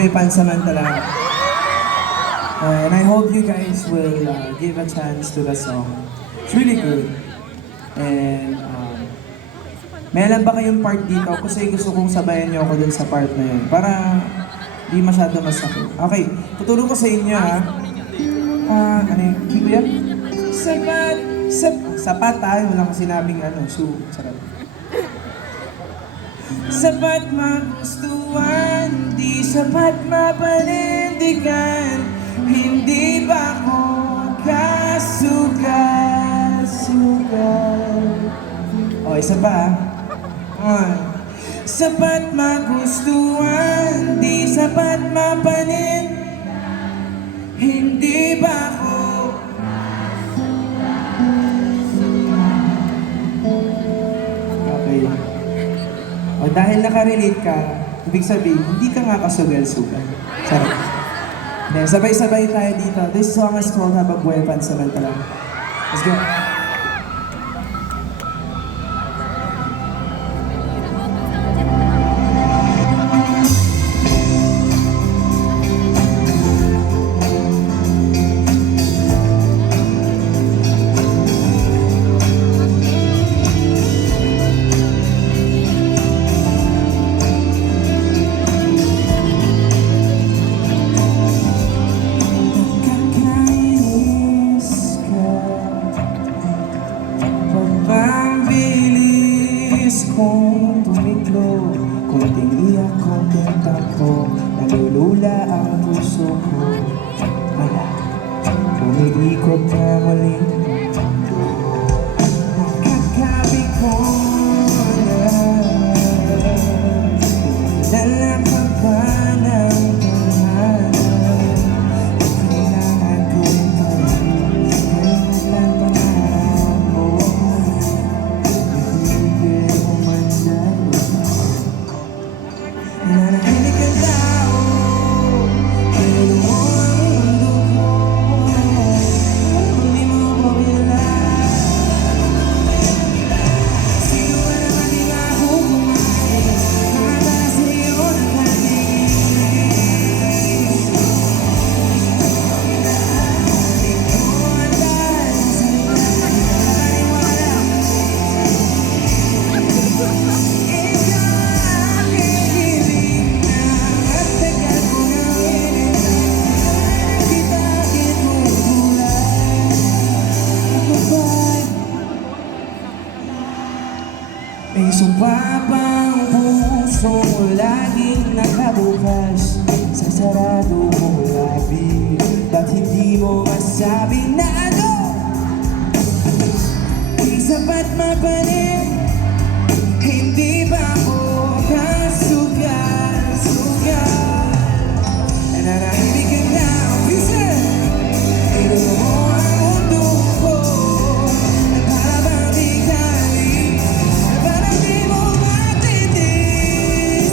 Buhay Pansamantala. And I hope you guys will give a chance to the song. It's really good. And may alam ba kayong part dito? Kasi gusto kong sabayan niyo ako dun sa part na yun. Para di masyado masakit. Okay, tuturo ko sa inyo ha. Ano yun? Hindi ko yan? Sapat tayo. Wala kong sinabing shoe. Sarap. Sapat magustuhan, di sapat mapanindigan. Hindi ba ako kasugal? O, isa pa sapat magustuhan, di sapat mapanin. Hindi ba ako okay? O, dahil nakarelate ka, ibig sabihin, hindi ka nga kasugal-sugal. Sarap. Sabay-sabay tayo dito. This song is called Habang Buhay Pansamantala. Let's go. Kung tumiklo, konting iyak, konting takbo, nalulula ang puso ko. Wala, umiikot na muling mundo. Nakakabi ko na lalapag pa ng tahanan. Kailangan ko ito, kailangan pangarap mo. Nanahimik ang tao, pero mo ang mundo ko. Hindi mo ko kilala. Sino ba naman di mahukumain? Nakatala sa iyo ng paligid. Hindi ko andal sa iyo, nakaliwala. May sumpa pang puso laging nakabukas sa sarado mong labi. Ba't hindi mo masabi na ano? Di sapat mapanin. Hindi ba ako kasugal? Nanahimik ka na, officer. Pero mo ang mundo ko. Parang di galing. Parang di mo matitis.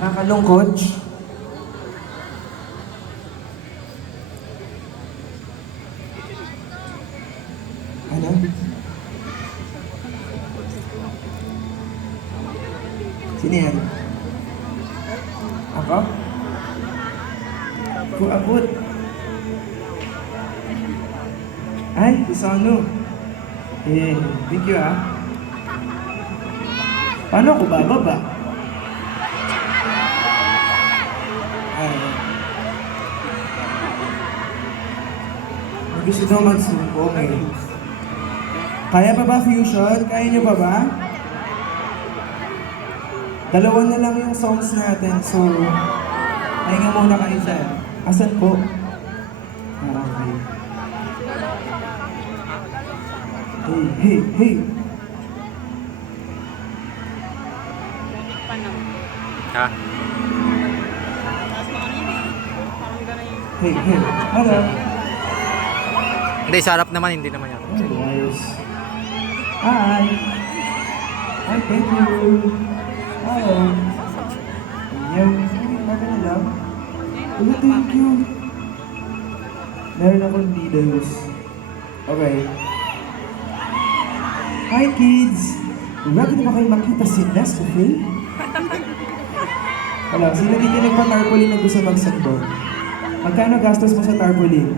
Nakakalungkot. Ano? Sino yan? Ako? Kuabot. Ay, Isano. Eh, thank you ah. Paano ako bababa? Ay. Gusto daw magsuko, okay. Kaya pa ba, Fusion? Kaya niyo pa ba? Dalawa na lang yung songs natin, so pahinga muna kayo dyan. Asan po? Ah, okay. Hey, hey, hey! Ha? Hey, hey! Hello! Hindi, sa harap naman, hindi naman yan. Oh, wires. Hi! Hi, thank you! Hello! Yung, maganda lang. Hello, thank you! Meron akong videos. Okay. Hi, kids! Ready na ba kayo makita si Nescafe? Wala, sino dito nagpa-tarpaulin na gusto mag-sunburn? Magkano gastos mo sa tarpaulin?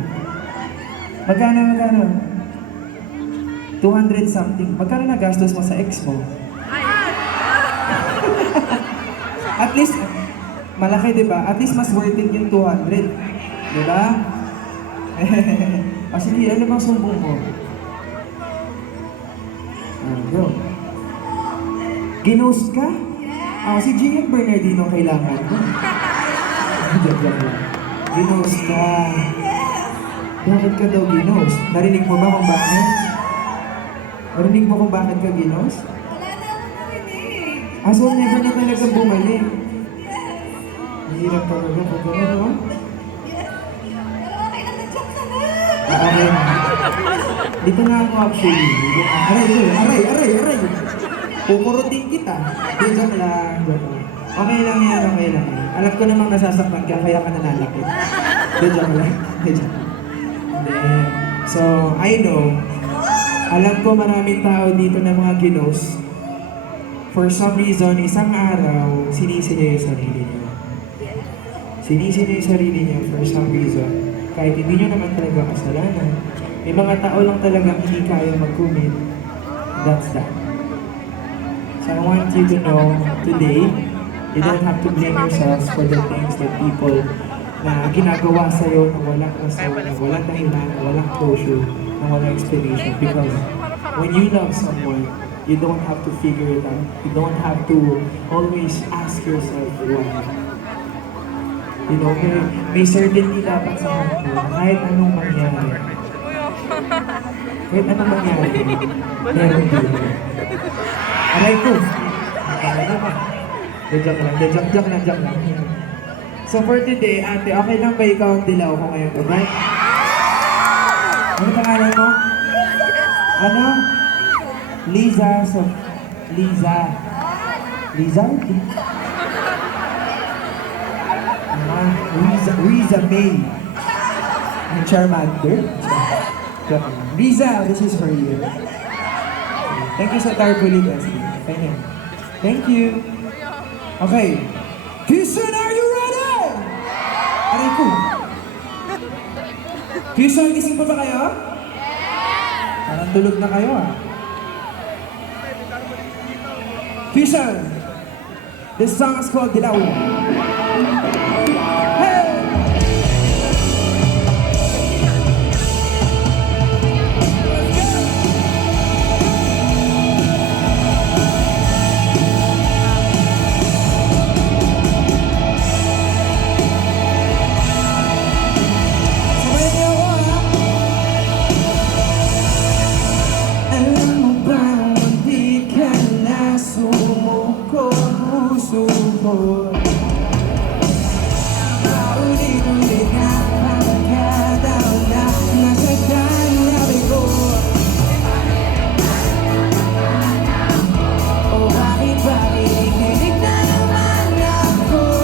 Magkano? 200 something. Magkano na gastos mo sa ex mo? At least, malaki diba? At least mas worth it yung 200. Diba? Sige, ano bang sumbong mo? Bro. Ginost ka? Si Gian Bernardino kailangan ko. Ginost ka. Bakit ka daw ginost? Narinig mo ba kung bakit? Narinig mo kung bakit ka ginost? Wala na akong narinig. So never na talaga bumalik. Yes. Mahirap talaga pag gano'n, no? Yes. Pero okay na, nag-joke ka na. Okay na. Dito na ako actually. Aray! Pukurutin kita. Joke lang. Okay lang yan. Alam ko namang nasasaktan ka, kaya ka nanalakit. Joke lang. So, I know, alam ko maraming tao dito na mga ginos. For some reason, isang araw, sinisi niya yung sarili niya. Sinisi niya yung sarili niya for some reason. Kahit hindi niyo naman talaga kasalanan. May mga tao lang talagang hindi kaya mag-commit. That's that. So I want you to know today, you don't have to blame yourselves for the things that people na ginagawa sa'yo na walang rason, na walang dahilan, na walang closure, na walang explanation. Because when you love someone, you don't have to figure it out. You don't have to always ask yourself why. You know, may certainty dapat sa mundo na kahit anong mangyari. Kahit anong mangyari, meron din. Aray ko! Joke lang. So for today, ate, okay lang ba ikaw ang dilaw ko ngayon, okay? Ano pangalan mo? Ano? Liza. Liza? Riza May. Ang Charmander. Riza, this is for you. Thank you sa tarpaulin, Leslie. Thank you. Okay. Houston, are you ready? Aray ko. Houston, gising pa ba kayo? Parang tulog na kayo ah. Houston, this song is called Dilaw. Hey! Bakit ba ikinig na naman ako?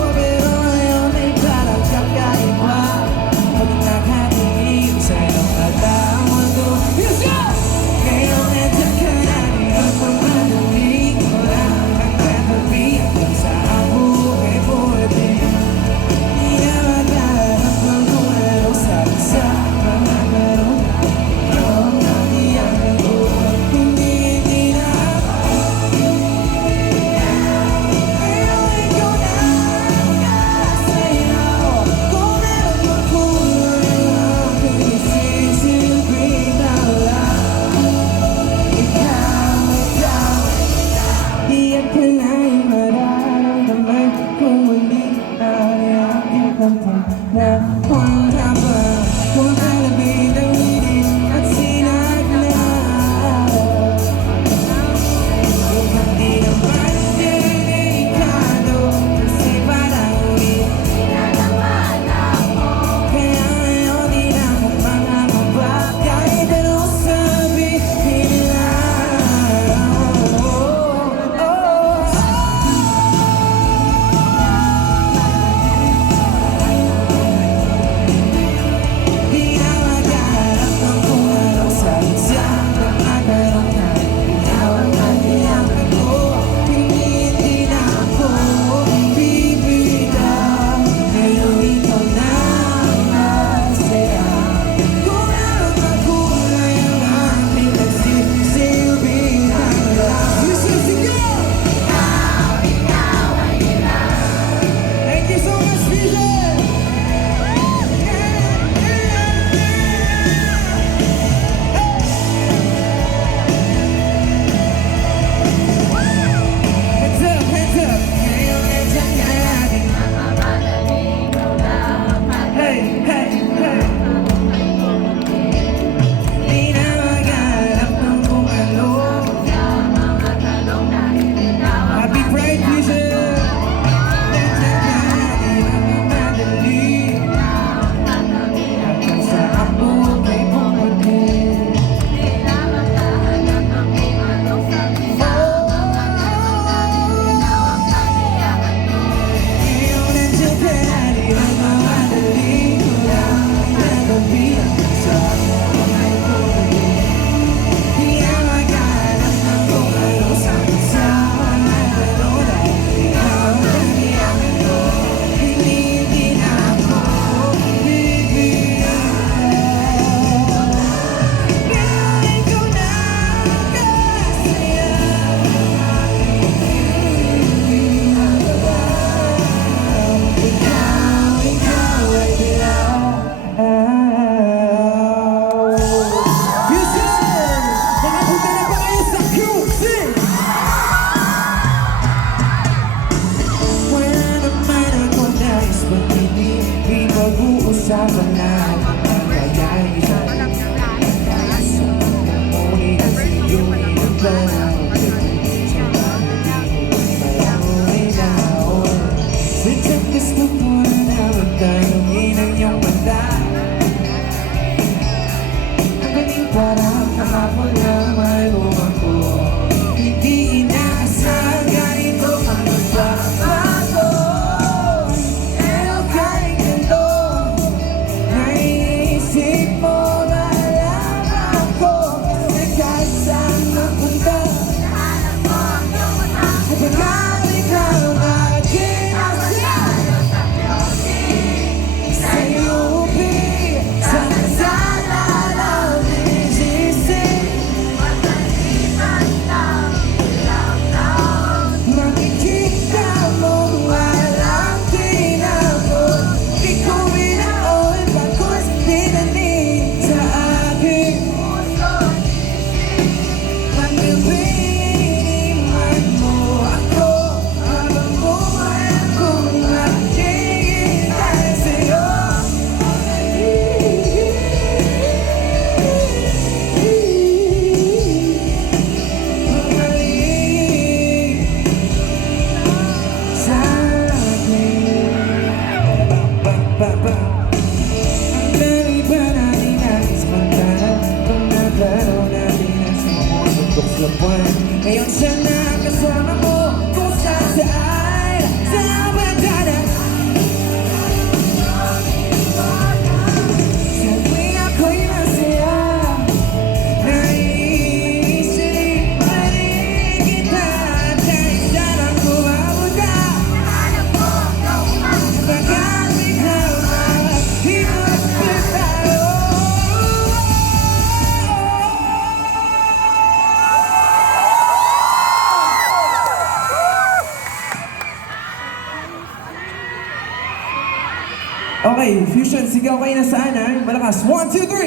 Okay, Fusion, sigaw kayo na saan ha? Malakas. 1, 2, 3! 1, 2,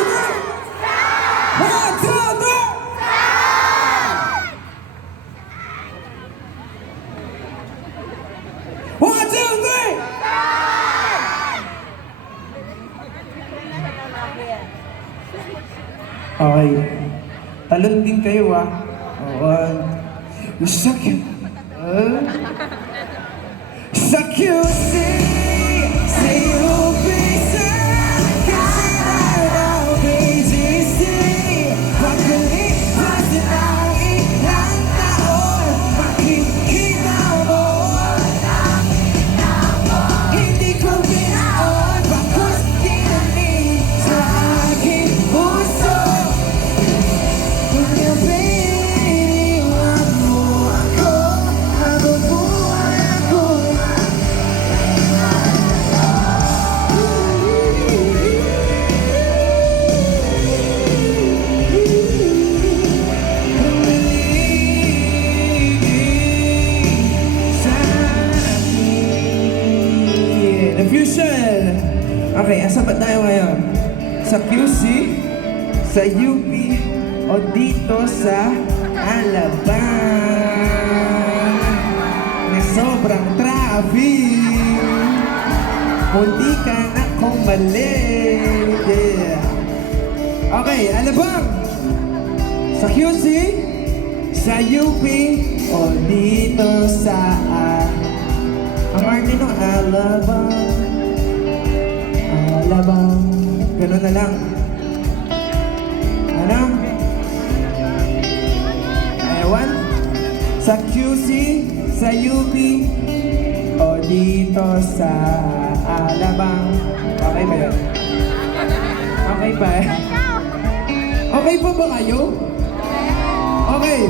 3! 1, 2, 3! 1, 2, 3! Okay. Talon din kayo ah. One. Sa QC, say you'll be sad. Kasi araw BGC. Pagkalipas ng ilang taon, makikita mo. Hindi ko binaon, bakit kinanin sa aking puso. Pagkabiniwan mo ako, habang buhay ako. The Fusion! Okay, asa ba tayo ngayon? Sa QC, sa UP, o dito sa Alabang na sobrang traffic. Munti ka na kung mali. Yeah. Okay, Alabang! Sa QC, sa UP, o dito sa ang arte ng Alabang. Alabang. Ganun na lang. Ano? Ewan? Sa QC, sa UP, o dito sa Alabang. Okay ba yun? Okay ba? Okay pa ba kayo? Okay.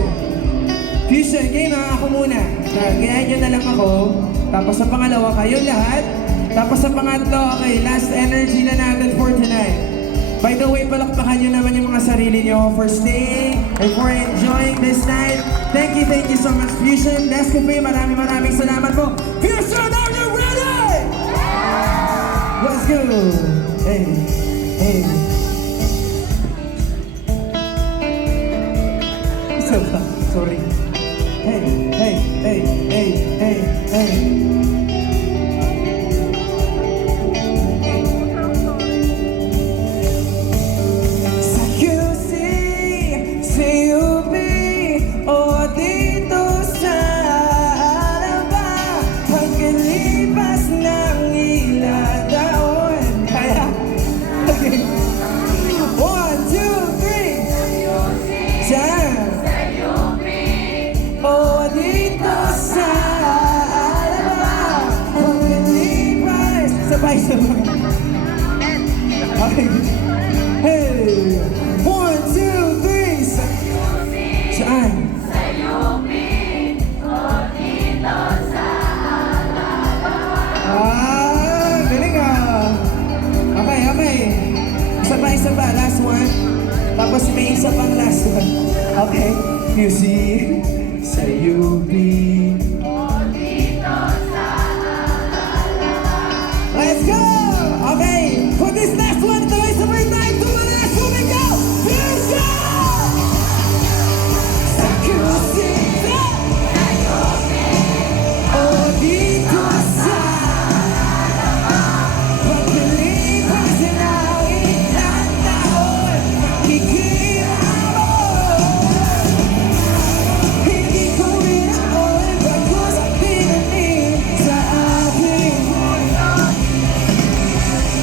Fusion, game ha, ako muna. Gayahin nyo na lang ako. Tapos sa pangalawa, kayo lahat. Tapos sa pangatlo, okay, last energy na natin for tonight. By the way, palakpakan nyo naman yung mga sarili nyo for staying and for enjoying this night. Thank you so much, Fusion. Nescafe, maraming salamat po. Fusion, are you ready? Let's go! Hey, hey. Sorry. Hey, hey, hey, hey, hey, hey. Sa QC, sa UP, o dito sa Alabang, pagkalipas ng ilang taon. Kaya, okay. 1, 2, 3. Diyan. O dito sa Alabang, pagkalipas. Sabay. Okay. Hey! 1, 2, 3! Saan? Galing ah! Okay. Isa pa, last one. Tapos may isa pang last one. Okay. You see, sa UP. Let's go! Okay, for this last one, sabay tayo to the last one and go! Fusion! Sa QC, o dito sa pagkalipas ng ilang taon, makikita mo. Hindi ko binaon, bagos pinanin sa aking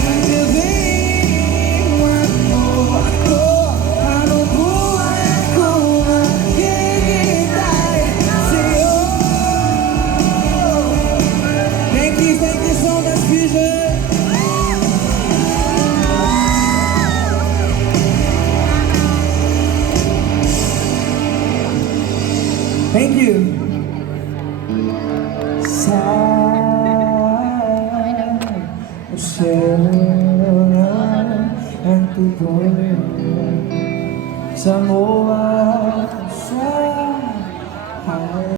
pagkabiniwan mo ako, habang buhay ako maghihintay sa'yo. Thank you so much, Fusion. Thank you. Samoa